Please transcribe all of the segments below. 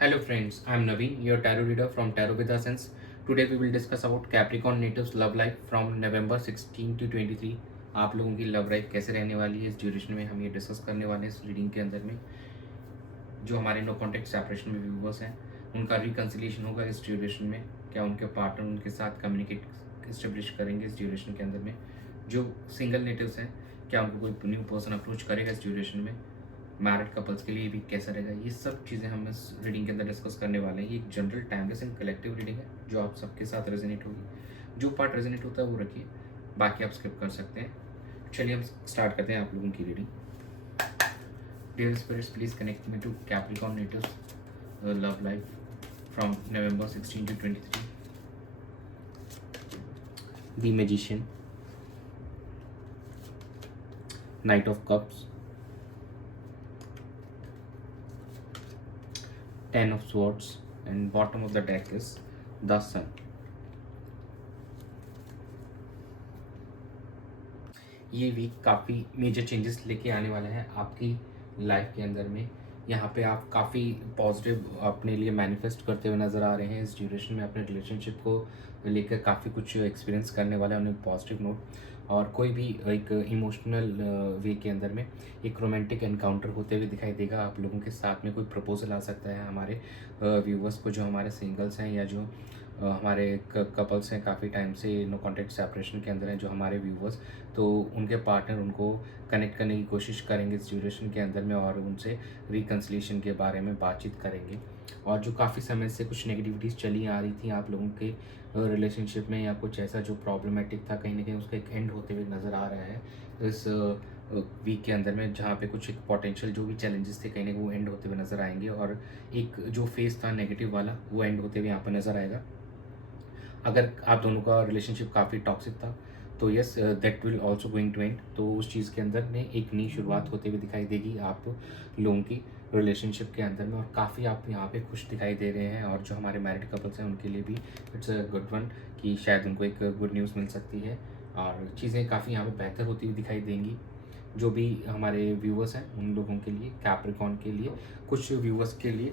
Hello friends, I am Naveen, your tarot reader from Tarot with Essence. Today we will discuss about Capricorn natives love life from November 16 to 23. आप लोगों की love life कैसे रहने वाली है इस duration में हम ये डिस्कस करने वाले हैं इस रीडिंग के अंदर में। जो हमारे नो कॉन्टेक्ट सेपरेशन में व्यूवर्स हैं उनका रिकन्सिलिएशन होगा इस ड्यूरेशन में। क्या उनके पार्टनर उनके साथ कम्युनिकेट इस्टेब्लिश करेंगे इस ड्यूरेशन के अंदर में। जो सिंगल नेटिव्स हैं क्या उनको कोई न्यू पर्सन अप्रोच करेगा इस ड्यूरेशन में। मैरिड कपल्स के लिए भी कैसा रहेगा, ये सब चीज़ें हम इस रीडिंग के अंदर डिस्कस करने वाले हैं। ये एक general timeless and collective reading है जो आप सबके साथ रेजोनेट होगी। जो पार्ट रेजोनेट होता है वो रखिए, बाकी आप स्किप कर सकते हैं। चलिए हम स्टार्ट करते हैं आप लोगों की reading. Dear spirits, please connect me to Capricorn natives love life from November 16 to 23. The Magician, Knight of Cups, Ten of Swords, and bottom of the deck is the Sun. ये week काफ़ी major changes लेके आने वाले हैं आपकी life के अंदर में। यहाँ पे आप काफ़ी पॉजिटिव अपने लिए मैनिफेस्ट करते हुए नज़र आ रहे हैं। इस ड्यूरेशन में अपने रिलेशनशिप को लेकर काफ़ी कुछ एक्सपीरियंस करने वाले हैं ऑन पॉजिटिव नोट। और कोई भी एक इमोशनल वे के अंदर में एक रोमांटिक एनकाउंटर होते हुए दिखाई देगा आप लोगों के साथ में। कोई प्रपोजल आ सकता है हमारे व्यूवर्स को, जो हमारे सिंगल्स हैं या जो हमारे कपल्स हैं काफ़ी टाइम से नो कॉन्टेक्ट सेपरेशन के अंदर हैं जो हमारे व्यूवर्स, तो उनके पार्टनर उनको कनेक्ट करने की कोशिश करेंगे इस ड्यूरेशन के अंदर में और उनसे रिकन्सिलेशन के बारे में बातचीत करेंगे। और जो काफ़ी समय से कुछ नेगेटिविटीज़ चली आ रही थी आप लोगों के रिलेशनशिप में या कुछ ऐसा जो प्रॉब्लमेटिक था, कहीं ना कहीं उसका एक एंड होते हुए नज़र आ रहा है इस वीक के अंदर में। जहाँ पे कुछ एक पोटेंशियल जो भी चैलेंजेस थे कहीं ना कहीं वो एंड होते हुए नज़र आएंगे और एक जो फेस था नेगेटिव वाला वो एंड होते हुए यहाँ पर नज़र आएगा। अगर आप दोनों का रिलेशनशिप काफ़ी टॉक्सिक था तो yes that will also going to end. तो उस चीज़ के अंदर में एक नई शुरुआत होते हुए दिखाई देगी आप लोगों की रिलेशनशिप के अंदर में। और काफ़ी आप यहाँ पे खुश दिखाई दे रहे हैं। और जो हमारे मैरिड कपल्स हैं उनके लिए भी इट्स अ गुड वन कि शायद उनको एक गुड न्यूज़ मिल सकती है और चीज़ें काफ़ी यहाँ पे बेहतर होती हुई दिखाई देंगी। जो भी हमारे व्यूवर्स हैं उन लोगों के लिए, कैप्रिकॉर्न के लिए, कुछ व्यूवर्स के लिए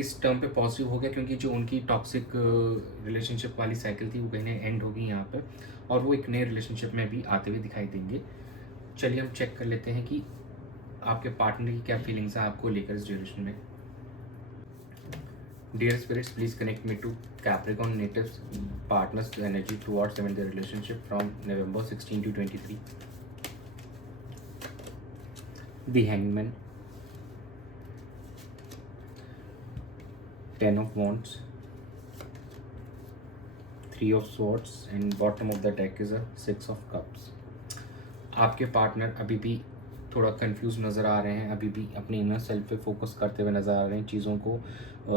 इस टर्म पे पॉजिटिव हो गया क्योंकि जो उनकी टॉक्सिक रिलेशनशिप वाली साइकिल थी वो कहीं ना एंड होगी यहाँ पे और वो एक नए रिलेशनशिप में भी आते हुए दिखाई देंगे। चलिए हम चेक कर लेते हैं कि आपके पार्टनर की क्या फीलिंग्स हैं आपको लेकर इस ड्यूरेशन में। Dear spirits, please connect me to Capricorn natives partners energy towards them in the relationship from November 16 to 23. The Hangman, Ten of Wands, Three of Swords, and bottom of the deck is a Six of Cups. आपके partner अभी भी थोड़ा confuse नज़र आ रहे हैं, अभी भी अपने इनर सेल्फ पे फोकस करते हुए नज़र आ रहे हैं। चीज़ों को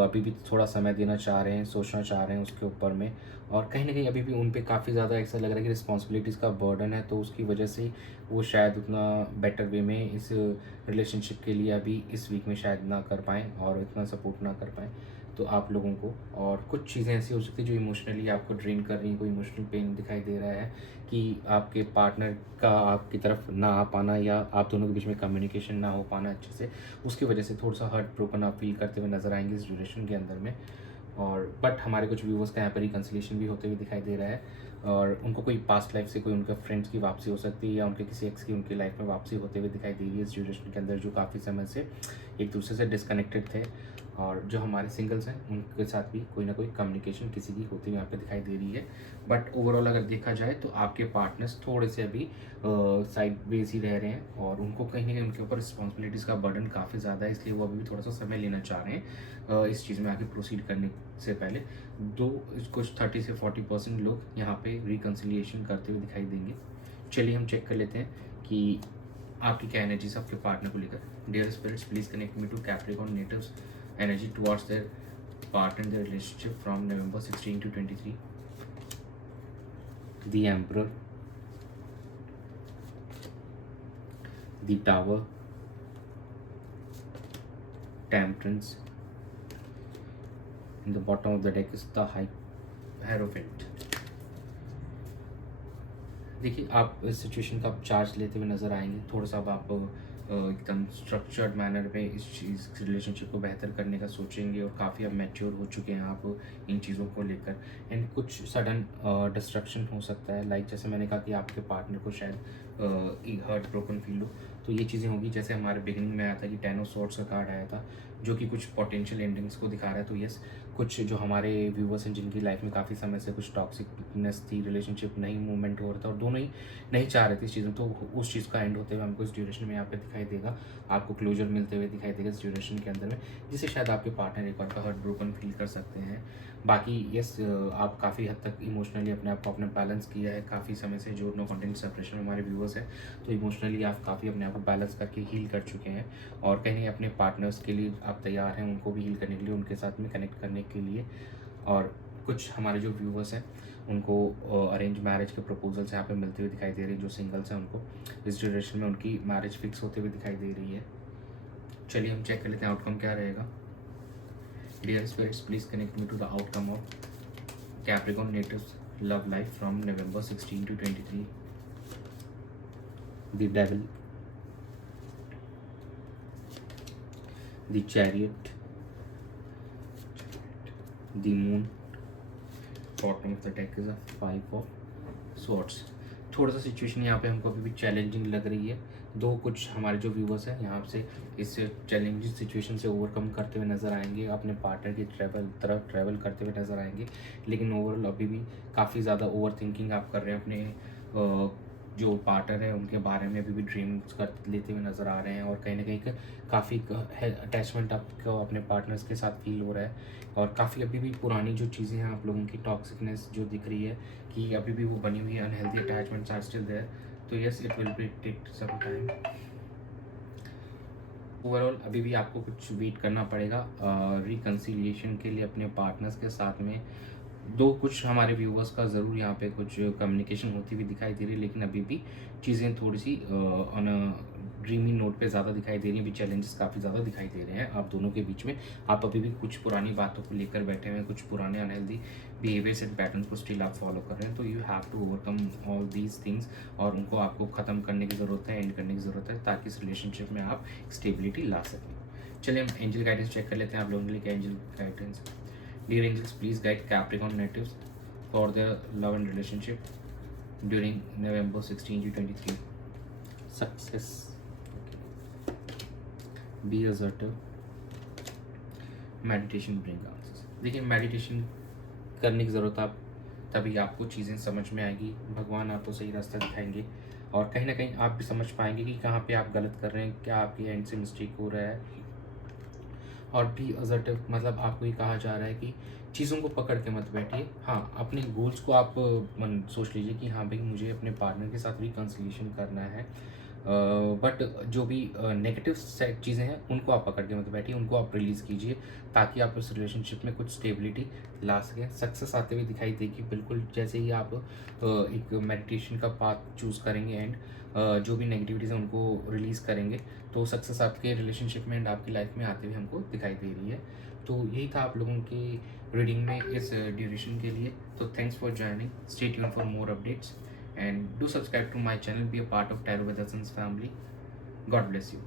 अभी भी थोड़ा समय देना चाह रहे हैं, सोचना चाह रहे हैं उसके ऊपर में। और कहीं ना कहीं अभी भी उन पे काफ़ी ज़्यादा ऐसा लग रहा है कि रिस्पॉन्सिबिलिटीज़ का बर्डन है, तो उसकी वजह से वो शायद उतना बेटर वे में इस रिलेशनशिप के लिए अभी इस वीक में शायद ना कर पाएँ और इतना सपोर्ट ना कर पाएँ तो आप लोगों को। और कुछ चीज़ें ऐसी हो सकती है जो इमोशनली आपको ड्रेन कर रही हैं। कोई इमोशनल पेन दिखाई दे रहा है कि आपके पार्टनर का आपकी तरफ ना आ पाना या आप दोनों के बीच में कम्युनिकेशन ना हो पाना अच्छे से, उसकी वजह से थोड़ा सा हर्ट ब्रोकन आप फील करते हुए नजर आएंगे इस ड्यूरेशन के अंदर में। और बट हमारे कुछ व्यूवर्स का यहाँ पर रिकन्सिलेशन भी होते हुए दिखाई दे रहा है और उनको कोई पास्ट लाइफ से कोई उनके फ्रेंड्स की वापसी हो सकती है या उनके किसी एक्स की उनकी लाइफ में वापसी होते हुए दिखाई दे रही है इस ड्यूरेशन के अंदर, जो काफ़ी समय से एक दूसरे से डिस्कनेक्टेड थे। और जो हमारे सिंगल्स हैं उनके साथ भी कोई ना कोई कम्युनिकेशन किसी की होती हुई यहाँ पे दिखाई दे रही है। बट ओवरऑल अगर देखा जाए तो आपके पार्टनर्स थोड़े से अभी साइड वेज ही रह रहे हैं और उनको कहीं ना कहीं उनके ऊपर रिस्पॉन्सिबिलिटीज़ का बर्डन काफ़ी ज़्यादा है, इसलिए वो अभी भी थोड़ा सा समय लेना चाह रहे हैं इस चीज़ में आगे प्रोसीड करने से पहले। दो कुछ 30 से 40% लोग यहाँ पे रिकन्सिलिएशन करते हुए दिखाई देंगे। चलिए हम चेक कर लेते हैं कि आपकी क्या एनर्जी है आपके पार्टनर को लेकर। Dear spirits, please connect me to Capricorn natives energy towards their partner in their relationship from November 16 to 23. The Emperor, the Tower, Temperance. In the bottom of the deck is the Hierophant. देखिए आप इस situation का आप charge लेते हुए नज़र आएंगे। थोड़ा सा अब आप एकदम स्ट्रक्चर्ड मैनर में इस चीज़ रिलेशनशिप को बेहतर करने का सोचेंगे और काफ़ी अब मैच्योर हो चुके हैं आप इन चीज़ों को लेकर। एंड कुछ सडन डिस्ट्रक्शन हो सकता है, लाइक जैसे मैंने कहा कि आपके पार्टनर को शायद हर्ट ब्रोकन फील हो, तो ये चीज़ें होंगी। जैसे हमारे बिगिनिंग में आया था कि 10 ऑफ सॉर्ड्स का कार्ड आया था जो कि कुछ पोटेंशियल एंडिंग्स को दिखा रहा है। तो यस, कुछ जो हमारे व्यूवर्स हैं जिनकी लाइफ में काफ़ी समय से कुछ टॉक्सिकनेस थी, रिलेशनशिप नहीं मूवमेंट हो रहा था और दोनों ही नहीं चाह रहे थे इस चीज़ में, तो उस चीज़ का एंड होते हुए हमको इस ड्यूरेशन में यहाँ पे दिखाई देगा, आपको क्लोजर मिलते हुए दिखाई देगा इस ड्यूरेशन के अंदर में, जिससे शायद आपके पार्टनर एक बार का हर्ट ब्रोकन फील कर सकते हैं। बाकी यस, आप काफ़ी हद तक इमोशनली अपने आप को अपने बैलेंस किया है काफ़ी समय से। जो नो कंटेंट सेपरेशन में हमारे व्यूवर्स हैं, तो इमोशनली आप काफ़ी अपने आप को बैलेंस करके हील कर चुके हैं और कहीं अपने पार्टनर्स के लिए आप तैयार हैं, उनको भी हील करने के लिए, उनके साथ में कनेक्ट करने के लिए। और कुछ हमारे जो व्यूवर्स हैं उनको अरेंज मैरिज के प्रपोजल्स यहाँ पे मिलते हुए दिखाई दे रहे हैं। जो सिंगल्स हैं उनको इस ड्यूरेशन में उनकी मैरिज फिक्स होते हुए दिखाई दे रही है। चलिए हम चेक कर लेते हैं आउटकम क्या रहेगा। Dear spirits, please connect me to the outcome of Capricorn natives love life from November 16 to 23. The devil, the chariot, the moon. Bottom of the deck is a 5 of swords. थोड़ा सा situation यहाँ पे हमको अभी भी challenging लग रही है, दो कुछ हमारे जो व्यूवर्स हैं यहाँ से इस चैलेंजिंग सिचुएशन से ओवरकम करते हुए नज़र आएंगे, अपने पार्टनर की तरफ ट्रैवल करते हुए नज़र आएंगे। लेकिन ओवरऑल अभी भी काफ़ी ज़्यादा ओवर थिंकिंग आप कर रहे हैं अपने जो पार्टनर है उनके बारे में, अभी भी ड्रीम्स कर लेते हुए नज़र आ रहे हैं और कहीं ना कहीं काफ़ी अटैचमेंट आपको अपने पार्टनर्स के साथ फील हो रहा है। और काफ़ी अभी भी पुरानी जो चीज़ें हैं आप लोगों की टॉक्सिकनेस जो दिख रही है कि अभी भी वो बनी हुई है, unhealthy attachments are still there. तो yes, it will be take some time. Overall अभी भी आपको कुछ वेट करना पड़ेगा रिकन्सिलिएशन के लिए अपने पार्टनर्स के साथ में। दो कुछ हमारे व्यूवर्स का ज़रूर यहाँ पे कुछ कम्युनिकेशन होती हुई दिखाई दे रही है, लेकिन अभी भी चीज़ें थोड़ी सी ऑन अ ड्रीमी नोट पे ज़्यादा दिखाई दे रही हैं। अभी चैलेंजेस काफ़ी ज़्यादा दिखाई दे रहे हैं आप दोनों के बीच में। आप अभी भी कुछ पुरानी बातों को लेकर बैठे हुए हैं, कुछ पुराने अनहेल्दी बिहेवियर्स एंड पैटर्न को स्टिल आप फॉलो कर रहे हैं। तो you have to overcome all these things और उनको आपको ख़त्म करने की ज़रूरत है, एंड करने की ज़रूरत है, ताकि इस रिलेशनशिप में आप स्टेबिलिटी ला सकें। चलिए हम एंजल गाइडेंस चेक कर लेते हैं आप लोगों के लिए क्या angel guidance. Dear angels, please guide Capricorn natives for their love and relationship during November 16 to 23. Success. Be assertive. Meditation bring answers. देखिए, मेडिटेशन करने की ज़रूरत आप तभी आपको चीज़ें समझ में आएगी, भगवान आपको सही रास्ता दिखाएंगे और कहीं ना कहीं आप भी समझ पाएंगे कि कहाँ पे आप गलत कर रहे हैं, क्या आपके एंड से मिस्टेक हो रहा है। और बी असर्टिव मतलब आपको ये कहा जा रहा है कि चीज़ों को पकड़ के मत बैठिए। हाँ, अपने गोल्स को आप मन सोच लीजिए कि हाँ भाई, मुझे अपने पार्टनर के साथ रिकन्सिलिएशन करना है, बट जो भी नेगेटिव सेट चीज़ें हैं उनको आप पकड़ के मत बैठिए, उनको आप रिलीज़ कीजिए ताकि आप इस रिलेशनशिप में कुछ स्टेबिलिटी ला सकें। सक्सेस आते हुए दिखाई देगी बिल्कुल, जैसे ही आप एक मेडिटेशन का पाथ चूज़ करेंगे एंड जो भी नेगेटिविटीज़ हैं उनको रिलीज़ करेंगे, तो सक्सेस आपके रिलेशनशिप में एंड आपकी लाइफ में आते हुए हमको दिखाई दे रही है। तो यही था आप लोगों की रीडिंग में इस ड्यूरेशन के लिए। तो thanks for joining, stay tuned for more updates and do subscribe to my channel, be a part of Tarot with Essence family. God bless you.